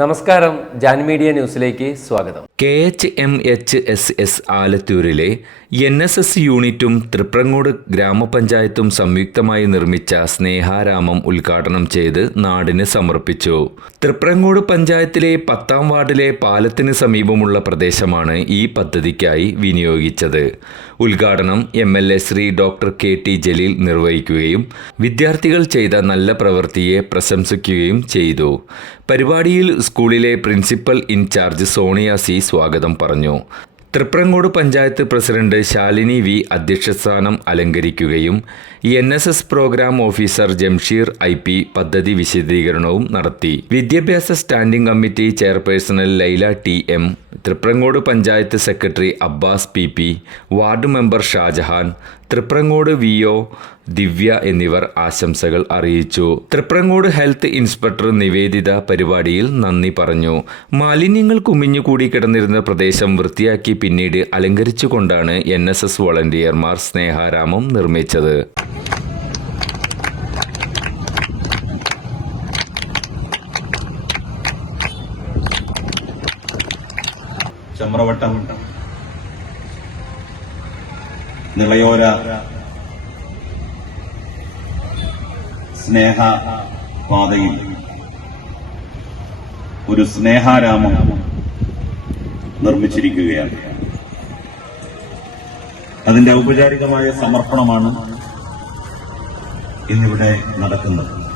നമസ്കാരം ജാൻ മീഡിയ ന്യൂസിലേക്ക് സ്വാഗതം. K H M H S S ആലത്തൂരിലെ N S S യൂണിറ്റും തൃപ്രങ്ങോട് ഗ്രാമപഞ്ചായത്തും സംയുക്തമായി നിർമ്മിച്ച സ്നേഹാരാമം ഉദ്ഘാടനം ചെയ്ത് നാടിന് സമർപ്പിച്ചു. തൃപ്രങ്ങോട് പഞ്ചായത്തിലെ പത്താം വാർഡിലെ പാലത്തിന് സമീപമുള്ള പ്രദേശമാണ് ഈ പദ്ധതിക്കായി വിനിയോഗിച്ചത്. ഉദ്ഘാടനം M L A Shri doctor K T Jaleel നിർവഹിക്കുകയും വിദ്യാർത്ഥികൾ ചെയ്ത നല്ല പ്രവൃത്തിയെ പ്രശംസിക്കുകയും ചെയ്തു. പരിപാടിയിൽ സ്കൂളിലെ പ്രിൻസിപ്പൽ ഇൻചാർജ് സോണിയ സി സ്വാഗതം പറഞ്ഞു. തൃപ്രങ്ങോട് പഞ്ചായത്ത് പ്രസിഡന്റ് ശാലിനി വി അധ്യക്ഷസ്ഥാനം അലങ്കരിക്കുകയും N S S programme officer Jamsheer I P പദ്ധതി വിശദീകരണവും നടത്തി. വിദ്യാഭ്യാസ standing committee chairperson Laila T M Thriprangode panchayat secretary Abbas P P ward member Shajahan Thriprangode V O Divya എന്നിവർ ആശംസകൾ അറിയിച്ചു. തൃപ്രങ്ങോട് ഹെൽത്ത് ഇൻസ്പെക്ടർ നിവേദിത പരിപാടിയിൽ നന്ദി പറഞ്ഞു. മാലിന്യങ്ങൾ കുമിഞ്ഞുകൂടി കിടന്നിരുന്ന പ്രദേശം വൃത്തിയാക്കി പിന്നീട് അലങ്കരിച്ചുകൊണ്ടാണ് എൻ എസ് എസ് വോളണ്ടിയർമാർ സ്നേഹാരാമം നിർമ്മിച്ചത്. ചമ്രവട്ടം. നിളയോര സ്നേഹ പാതയിൽ. ഒരു സ്നേഹാരാമം നിർമ്മിച്ചിരിക്കുകയാണ്. അതിന്റെ ഔപചാരികമായ സമർപ്പണമാണ് ഇന്നിവിടെ നടക്കുന്നത്.